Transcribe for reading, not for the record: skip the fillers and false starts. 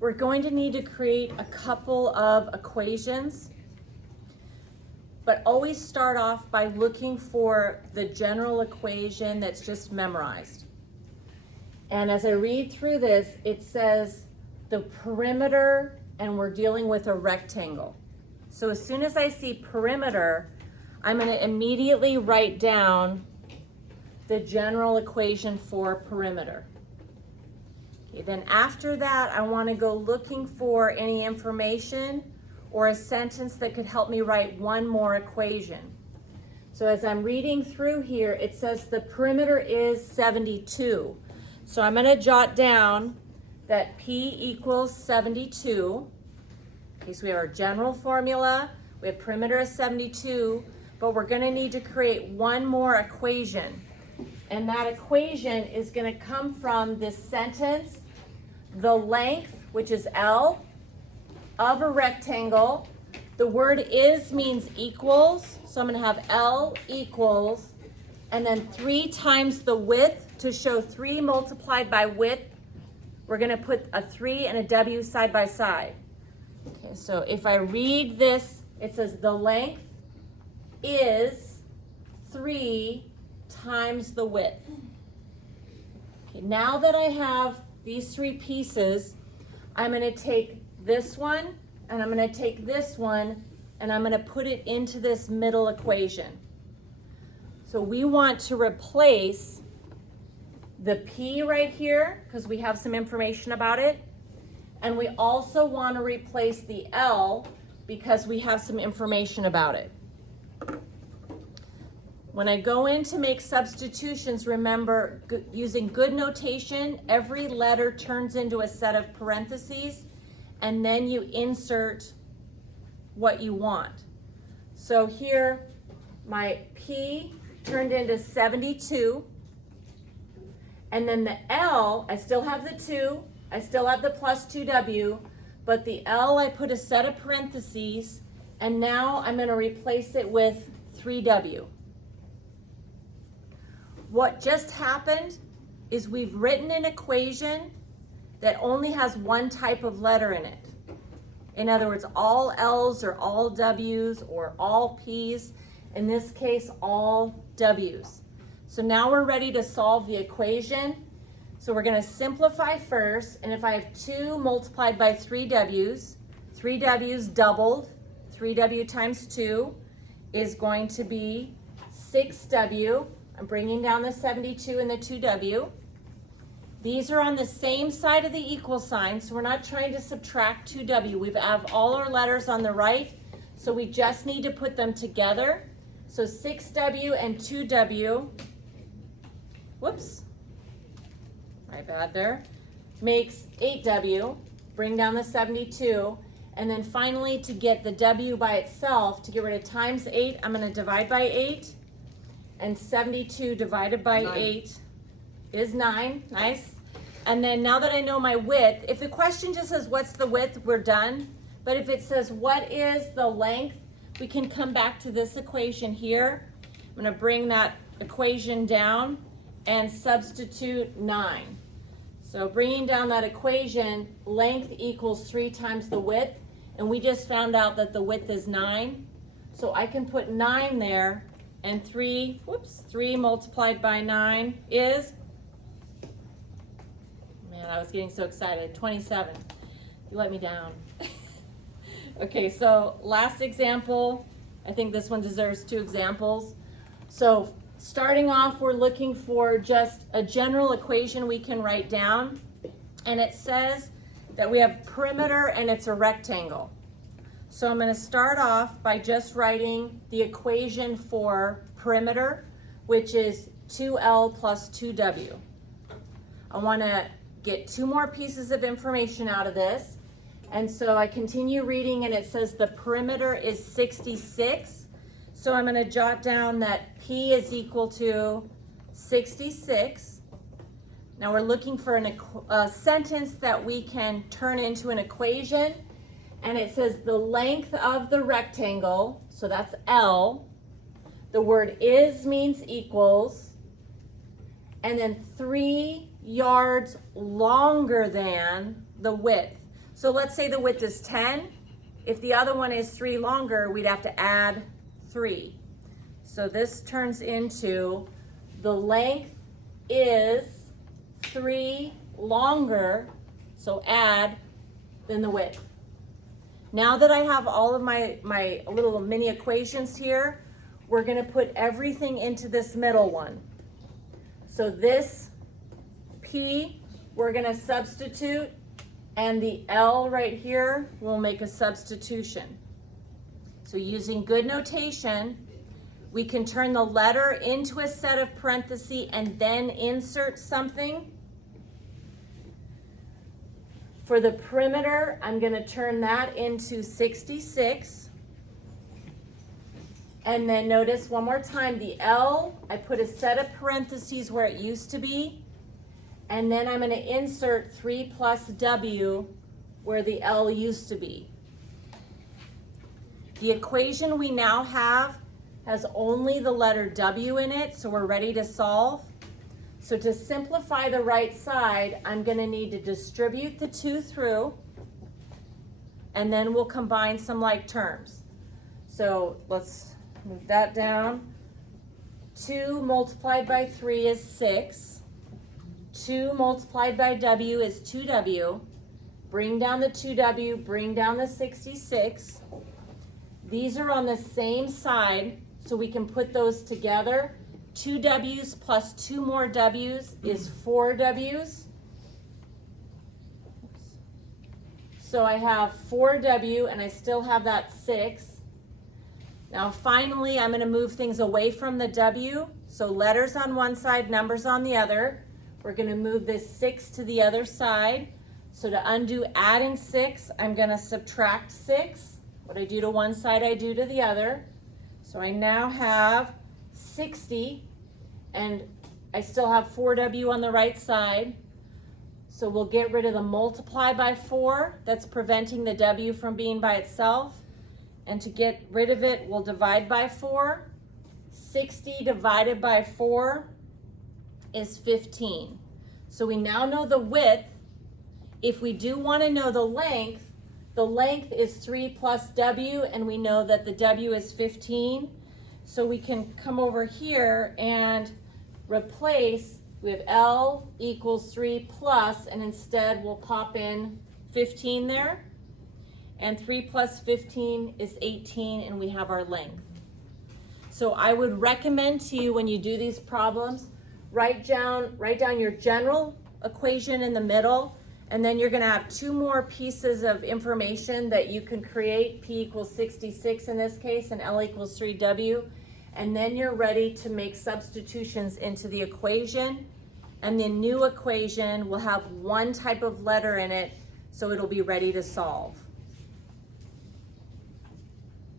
we're going to need to create a couple of equations, but always start off by looking for the general equation that's just memorized. And as I read through this, it says the perimeter, and we're dealing with a rectangle. So as soon as I see perimeter, I'm going to immediately write down the general equation for perimeter. Okay, then after that, I want to go looking for any information or a sentence that could help me write one more equation. So as I'm reading through here, it says the perimeter is 72. So I'm going to jot down that P equals 72. Okay, so we have our general formula, we have perimeter is 72, but we're going to need to create one more equation. And that equation is going to come from this sentence, the length, which is L, of a rectangle. The word is means equals, so I'm going to have L equals, and then 3 times the width. To show 3 multiplied by width, we're going to put a 3 and a W side by side. Okay, so if I read this, it says the length is 3 times the width. Okay, now that I have these 3 pieces, I'm going to take this one, and I'm going to take this one, and I'm going to put it into this middle equation. So we want to replace the P right here, because we have some information about it. And we also want to replace the L, because we have some information about it. When I go in to make substitutions, remember, using good notation, every letter turns into a set of parentheses, and then you insert what you want. So here, my P turned into 72, and then the L, I still have the 2, I still have the plus 2W, but the L, I put a set of parentheses, and now I'm going to replace it with 3W. What just happened is we've written an equation that only has one type of letter in it. In other words, all L's or all W's or all P's. In this case, all W's. So now we're ready to solve the equation. So we're going to simplify first, and if I have 2 multiplied by 3W's, 3W's doubled, 3W times 2 is going to be 6W. I'm bringing down the 72 and the 2W. These are on the same side of the equal sign, so we're not trying to subtract 2W. We have all our letters on the right, so we just need to put them together. So 6W and 2W, whoops, my bad there, makes 8W. Bring down the 72. And then finally, to get the W by itself, to get rid of times 8, I'm going to divide by 8. And 72 divided by 8 is 9. Nice. And then now that I know my width, if the question just says what's the width, we're done. But if it says what is the length, we can come back to this equation here. I'm going to bring that equation down and substitute 9. So bringing down that equation, length equals 3 times the width. And we just found out that the width is 9. So I can put 9 there. And 3 multiplied by 9 is, man, I was getting so excited, 27. You let me down. Okay, so last example, I think this one deserves 2 examples. So starting off, we're looking for just a general equation we can write down. And it says that we have perimeter and it's a rectangle. So I'm going to start off by just writing the equation for perimeter, which is 2L plus 2W. I want to get 2 more pieces of information out of this. And so I continue reading, and it says the perimeter is 66. So I'm going to jot down that P is equal to 66. Now we're looking for a sentence that we can turn into an equation. And it says the length of the rectangle, so that's L. The word is means equals. And then 3 yards longer than the width. So let's say the width is 10. If the other one is 3 longer, we'd have to add 3. So this turns into the length is 3 longer, so add, than the width. Now that I have all of my little mini equations here, we're gonna put everything into this middle one. So this P, we're gonna substitute, and the L right here will make a substitution. So using good notation, we can turn the letter into a set of parentheses and then insert something. For the perimeter, I'm gonna turn that into 66. And then notice one more time, the L, I put a set of parentheses where it used to be. And then I'm gonna insert 3 plus W where the L used to be. The equation we now have has only the letter W in it, so we're ready to solve. So to simplify the right side, I'm gonna need to distribute the 2 through, and then we'll combine some like terms. So let's move that down. 2 multiplied by 3 is 6. 2 multiplied by W is 2W. Bring down the 2W, bring down the 66. These are on the same side, so we can put those together. 2 W's plus 2 more W's is 4 W's. So I have 4W and I still have that 6. Now finally, I'm going to move things away from the W. So letters on one side, numbers on the other. We're going to move this 6 to the other side. So to undo adding 6, I'm going to subtract 6. What I do to one side, I do to the other. So I now have 60, and I still have 4W on the right side. So we'll get rid of the multiply by 4. That's preventing the W from being by itself. And to get rid of it, we'll divide by 4. 60 divided by 4 is 15. So we now know the width. If we do want to know the length is 3 plus W, and we know that the W is 15. So we can come over here and replace, we have L equals 3 plus, and instead we'll pop in 15 there. And 3 plus 15 is 18, and we have our length. So I would recommend to you when you do these problems, write down your general equation in the middle, and then you're gonna have 2 more pieces of information that you can create, P equals 66 in this case, and L equals 3W. And then you're ready to make substitutions into the equation. And the new equation will have one type of letter in it, so it'll be ready to solve.